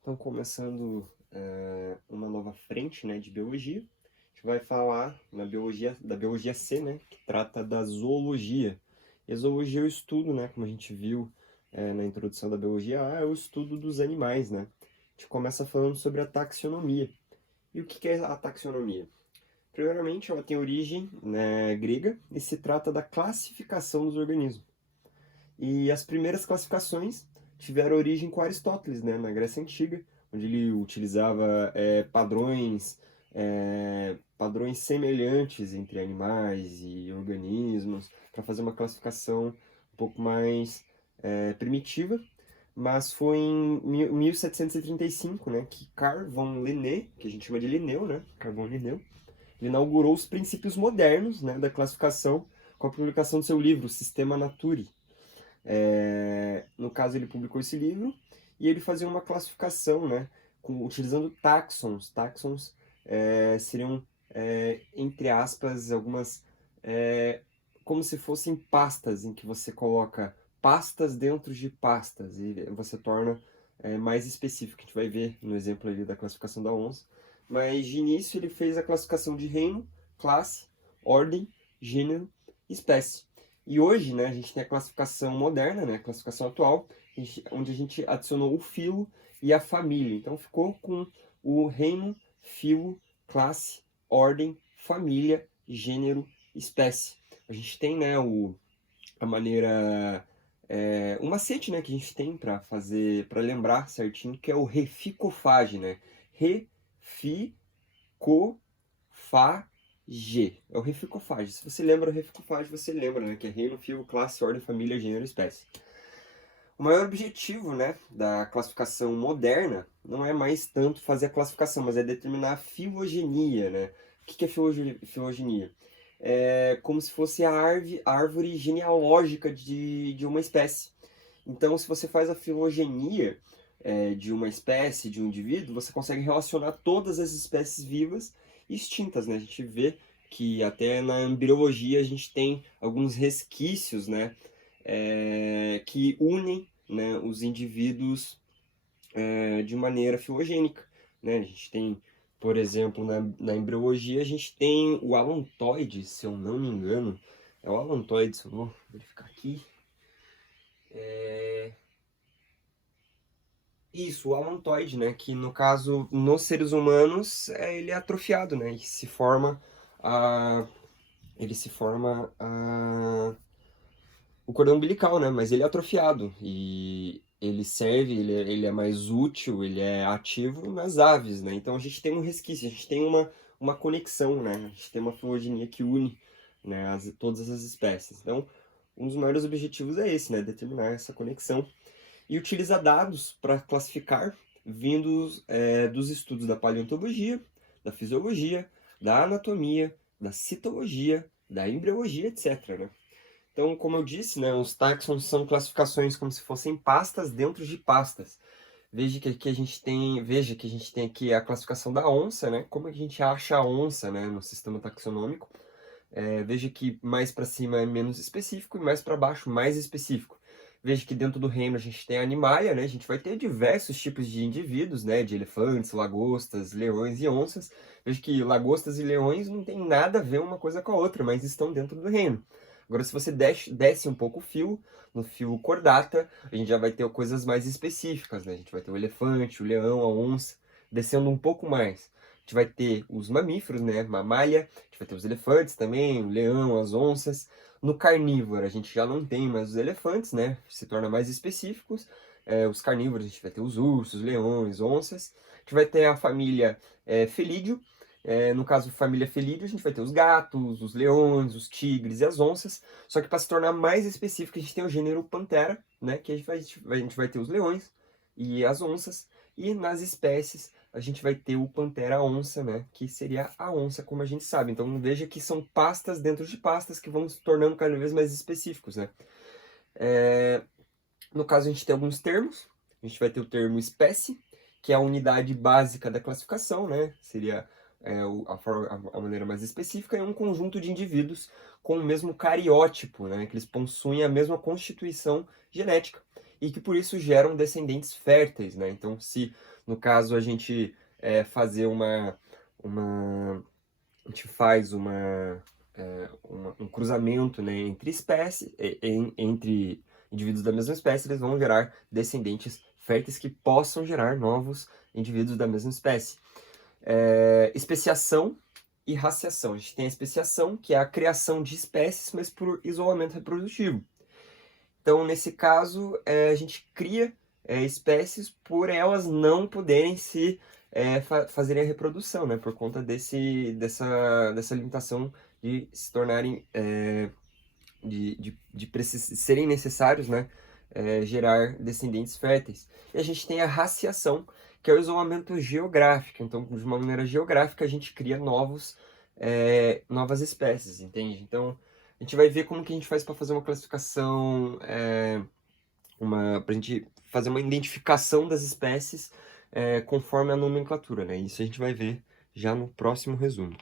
Então, começando uma nova frente, né, de biologia, a gente vai falar da biologia C, né, que trata da zoologia. E a zoologia é o estudo, né, como a gente viu na introdução da biologia A, é o estudo dos animais, né. A gente começa falando sobre a taxonomia. E o que é a taxonomia? Primeiramente, ela tem origem, né, grega e se trata da classificação dos organismos. E as primeiras classificações tiveram origem com Aristóteles, né, na Grécia Antiga, onde ele utilizava padrões semelhantes entre animais e organismos para fazer uma classificação um pouco mais primitiva. Mas foi em 1735, né, que Carl von Linné, que a gente chama de Linneu, né, Carl von Linneu, ele inaugurou os princípios modernos, né, da classificação com a publicação do seu livro, Systema Naturae. No caso, ele publicou esse livro e ele fazia uma classificação, né, utilizando táxons. Táxons seriam, entre aspas, algumas, como se fossem pastas, em que você coloca pastas dentro de pastas e você torna mais específico. A gente vai ver no exemplo ali da classificação da onça. Mas de início ele fez a classificação de reino, classe, ordem, gênero, espécie. E hoje, né, a gente tem a classificação moderna, né, a classificação atual, onde a gente adicionou o filo e a família. Então ficou com o reino, filo, classe, ordem, família, gênero, espécie. A gente tem, né, a maneira, o macete, né, que a gente tem para fazer, para lembrar certinho, que é o reficofage, né? Reficofage. É o reficofage. Se você lembra o reficofage, você lembra, né, que é reino, filo, classe, ordem, família, gênero, espécie. O maior objetivo, né, da classificação moderna não é mais tanto fazer a classificação, mas é determinar a filogenia, né? O que é filogenia? É como se fosse a árvore genealógica de uma espécie. Então, se você faz a filogenia de uma espécie, de um indivíduo, você consegue relacionar todas as espécies vivas e extintas, né? A gente vê que até na embriologia a gente tem alguns resquícios, né, que unem, né, os indivíduos de maneira filogênica, né? A gente tem, por exemplo, na embriologia, a gente tem o alontoide, se eu não me engano, é o alontoide, se eu vou verificar aqui. Isso, o alontoide, né? Que no caso, nos seres humanos, ele é atrofiado, né? A, ele se forma o cordão umbilical, né? Mas ele é atrofiado e ele serve, ele é mais útil, ele é ativo nas aves, né? Então a gente tem um resquício, a gente tem uma conexão, né? A gente tem uma filogenia que une, né, todas as espécies. Então, um dos maiores objetivos é esse, né? Determinar essa conexão e utiliza dados para classificar vindos dos estudos da paleontologia, da fisiologia, da anatomia, da citologia, da embriologia, etc., né? Então, como eu disse, né, os táxons são classificações como se fossem pastas dentro de pastas. Veja que a gente tem aqui a classificação da onça, né? Como a gente acha a onça, né, no sistema taxonômico. Veja que mais para cima é menos específico e mais para baixo mais específico. Veja que dentro do reino a gente tem a animalia, né? A gente vai ter diversos tipos de indivíduos, né? De elefantes, lagostas, leões e onças. Veja que lagostas e leões não tem nada a ver uma coisa com a outra, mas estão dentro do reino. Agora, se você desce um pouco o fio, no fio cordata, a gente já vai ter coisas mais específicas, né? A gente vai ter o elefante, o leão, a onça. Descendo um pouco mais, a gente vai ter os mamíferos, né? Mamália, a gente vai ter os elefantes também, o leão, as onças. No carnívoro, a gente já não tem mais os elefantes, né? Se torna mais específicos. Os carnívoros, a gente vai ter os ursos, leões, onças. A gente vai ter a família Felídeo. No caso, família Felídeo, a gente vai ter os gatos, os leões, os tigres e as onças. Só que para se tornar mais específico, a gente tem o gênero Panthera, né? Que a gente vai ter os leões e as onças. E nas espécies, a gente vai ter o Panthera onça, né? Que seria a onça, como a gente sabe. Então veja que são pastas dentro de pastas que vão se tornando cada vez mais específicos, né? No caso, a gente tem alguns termos. A gente vai ter o termo espécie, que é a unidade básica da classificação, né? Seria a maneira mais específica, é um conjunto de indivíduos com o mesmo cariótipo, né? Que eles possuem a mesma constituição genética. e que por isso geram descendentes férteis, né? Então, se no caso a gente fazer a gente faz um cruzamento, né, entre espécies, entre indivíduos da mesma espécie, eles vão gerar descendentes férteis que possam gerar novos indivíduos da mesma espécie. Especiação e raciação. A gente tem a especiação, que é a criação de espécies, mas por isolamento reprodutivo. Então, nesse caso, a gente cria espécies por elas não poderem se fazerem a reprodução, né? Por conta dessa limitação de se tornarem, de serem necessários, né? Gerar descendentes férteis. E a gente tem a raciação, que é o isolamento geográfico. Então, de uma maneira geográfica, a gente cria novas espécies, entende? Então, a gente vai ver como que a gente faz para fazer uma classificação, para a gente fazer uma identificação das espécies conforme a nomenclatura, né? Isso a gente vai ver já no próximo resumo.